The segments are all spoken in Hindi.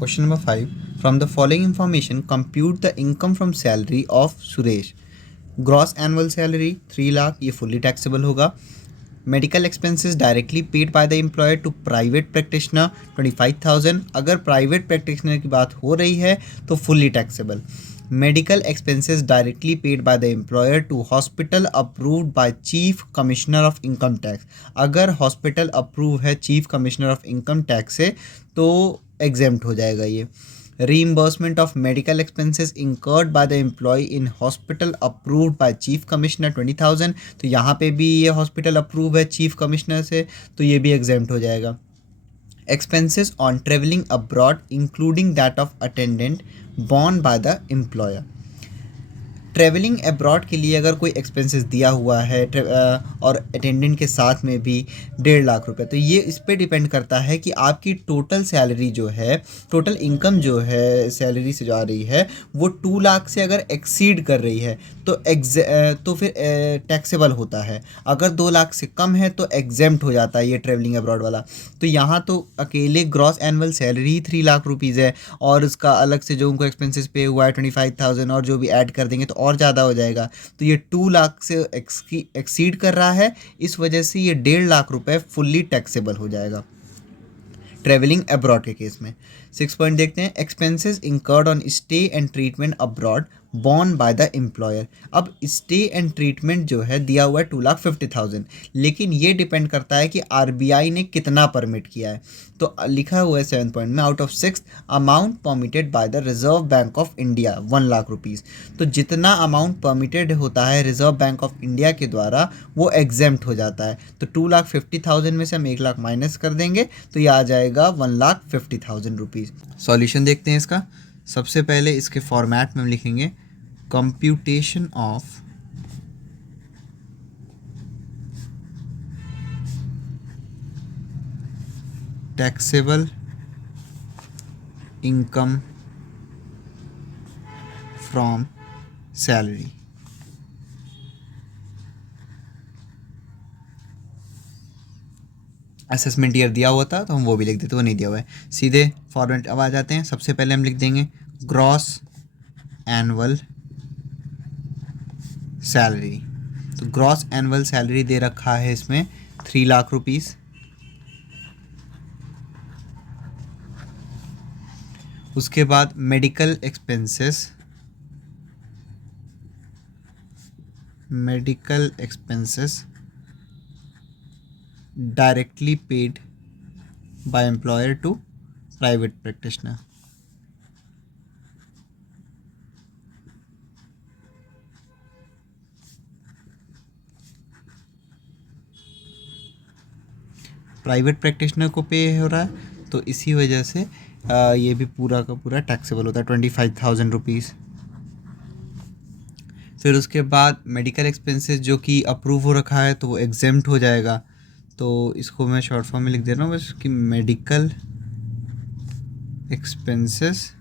Question number 5. From the following information, compute the income from salary of Suresh. Gross annual salary 3 lakh, ये fully taxable होगा. Medical expenses directly paid by the employer to private practitioner 25,000. अगर प्राइवेट प्रैक्टिशनर की बात हो रही है तो fully taxable. Medical expenses directly paid by the employer to hospital approved by chief commissioner of income tax. अगर हॉस्पिटल अप्रूव है chief commissioner of income tax से तो एग्जेम्प्ट हो जाएगा ये. Reimbursement of medical expenses incurred by the employee in hospital approved by chief commissioner 20,000. तो यहाँ पे भी ये हॉस्पिटल अप्रूव है चीफ कमिश्नर से तो ये भी एग्जेम्प्ट हो जाएगा. Expenses on traveling abroad including that of attendant borne by the employer. Travelling abroad के लिए अगर कोई एक्सपेंसेस दिया हुआ है और अटेंडेंट के साथ में भी 1.5 लाख रुपए, तो ये इस पे डिपेंड करता है कि आपकी टोटल सैलरी जो है, टोटल इनकम जो है सैलरी से जो आ रही है वो 2 लाख से अगर एक्सीड कर रही है तो फिर टैक्सेबल होता है. अगर 2 लाख से कम है तो एग्जेम्प्ट हो जाता है ये ट्रैवलिंग अब्रॉड वाला. तो यहाँ तो अकेले ग्रॉस एनुअल सैलरी ही 3 लाख रुपीज़ है और उसका अलग से जो उनको एक्सपेंसेस पे हुआ है 25,000 और जो भी ऐड कर देंगे तो और ज़्यादा हो जाएगा. तो ये 2 लाख से एक्सीड कर रहा है, इस वजह से ये 1.5 लाख रुपए फुल्ली टैक्सेबल हो जाएगा ट्रैवलिंग अब्रॉड के केस में. 6 पॉइंट देखते हैं. Expenses incurred on stay and treatment abroad born bye the employer. अब स्टे एंड ट्रीटमेंट जो है दिया हुआ है 2,50,000, लेकिन ये डिपेंड करता है कि आरबीआई ने कितना परमिट किया है. तो लिखा हुआ है 7 पॉइंट में out of 6 amount permitted by the reserve bank of India 1 lakh rupees. तो जितना अमाउंट परमिटेड होता है रिजर्व बैंक ऑफ इंडिया के द्वारा वो एग्जेम्प्ट हो जाता है. तो 2,50,000 में से हम 1 लाख माइनस कर देंगे तो ये आ जाएगा 1,50,000 रुपीज़. सॉल्यूशन देखते हैं इसका. सबसे पहले इसके फॉर्मेट में हम लिखेंगे computation of taxable income from salary. Assessment year दिया हुआ था तो हम वो भी लिख देते, वो नहीं दिया हुआ है. सीधे फॉर्मेट अब आ जाते हैं. सबसे पहले हम लिख देंगे ग्रॉस एनुअल सैलरी. तो ग्रॉस एनुअल सैलरी दे रखा है इसमें 3 लाख रुपीज़. उसके बाद medical expenses directly paid by employer to private practitioner. Private practitioner को पे हो रहा है तो इसी वजह से ये भी पूरा का पूरा टैक्सेबल होता है 25,000 रुपीज़. फिर उसके बाद मेडिकल एक्सपेंसेस जो कि अप्रूव हो रखा है तो वो एग्जेम्प्ट हो जाएगा. तो इसको मैं शॉर्ट फॉर्म में लिख दे रहा हूँ बस कि मेडिकल एक्सपेंसेस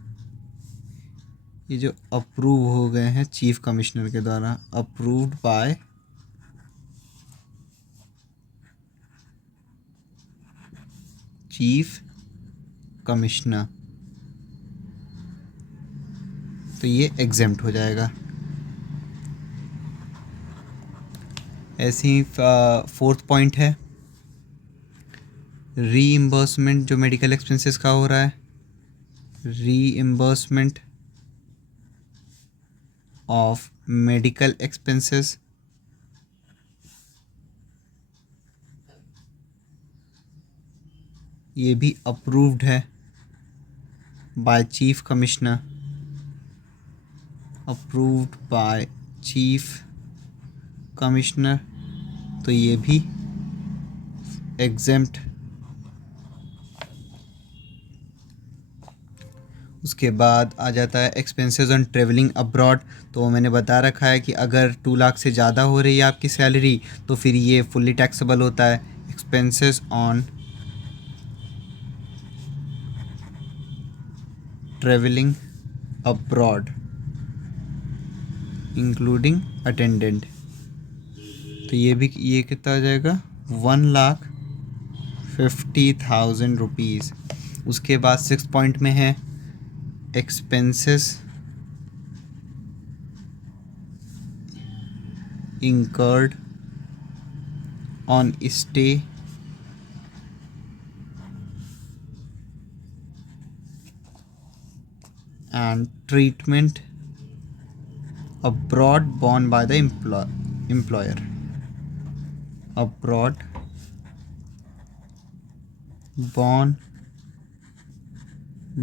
ये जो अप्रूव हो गए हैं चीफ कमिश्नर के द्वारा, अप्रूव्ड बाय चीफ कमिश्नर, तो ये एग्जेम्प्ट हो जाएगा. ऐसे ही 4th पॉइंट है रीइंबर्समेंट जो मेडिकल एक्सपेंसेस का हो रहा है. रीइंबर्समेंट ऑफ मेडिकल एक्सपेंसेस ये भी अप्रूव्ड है bye chief commissioner, approved by chief commissioner, तो ये भी एग्जेम्प्ट. उसके बाद आ जाता है एक्सपेंसेस ऑन ट्रेवलिंग अब्रॉड. तो मैंने बता रखा है कि अगर 2 लाख से ज़्यादा हो रही है आपकी सैलरी तो फिर ये फुल्ली टैक्सेबल होता है. Expenses on travelling abroad including attendant, तो ये कितना आ जाएगा 1,50,000 रुपीज़. उसके बाद 6th पॉइंट में है expenses incurred on stay and treatment abroad borne by the employer. Abroad borne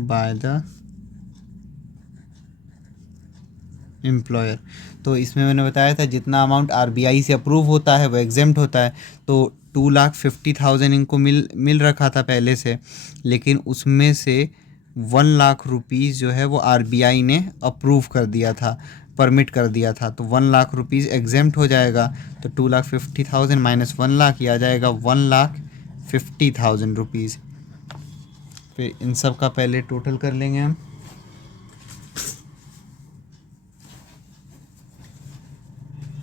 by the employer. तो इसमें मैंने बताया था जितना अमाउंट आरबीआई से अप्रूव होता है वो एग्जेम्प्ट होता है। तो 2,50,000 इनको मिल रखा था पहले से, लेकिन उसमें से 1,00,000 रुपीज़ जो है वो आरबीआई ने अप्रूव कर दिया था, परमिट कर दिया था। तो 1,00,000 रुपीज़ एग्जेम्प्ट हो जाएगा। तो 2,50,000 माइनस 1,00,000 ये आ जाएगा 1,50,000 रुपीज़। फिर इन सब का पहले टोटल कर लेंगे हम।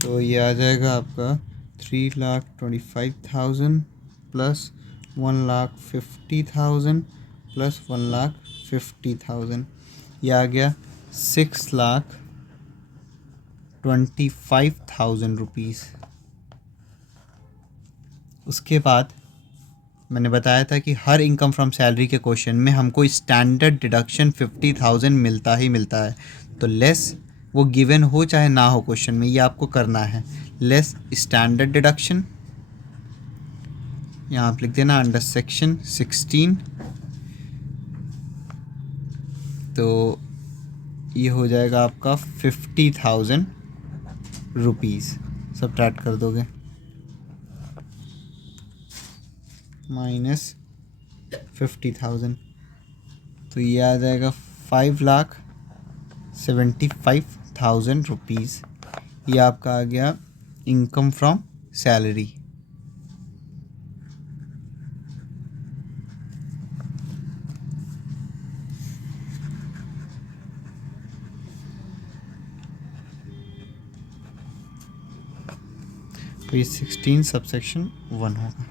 तो ये आ जाएगा आपका 3,25,000 प्लस 1,50,000 प्लस 1,50,000, ये आ गया 6,25,000 रुपीज़। उसके बाद मैंने बताया था कि हर इनकम फ्रॉम सैलरी के क्वेश्चन में हमको स्टैंडर्ड डिडक्शन 50,000 मिलता ही मिलता है। तो लेस वो गिवन हो चाहे ना हो क्वेश्चन में, ये आपको करना है। लेस स्टैंडर्ड डिडक्शन, यहाँ आप लिख देना अंडर सेक्शन 16। तो ये हो जाएगा आपका 50,000 रुपीज़। सब्ट्रैक्ट कर दोगे माइनस 50,000, तो ये आ जाएगा 5,75,000 रुपीज़। ये आपका आ गया इनकम फ्रॉम सैलरी। तो ये 16 सबसेक्शन 1 होगा।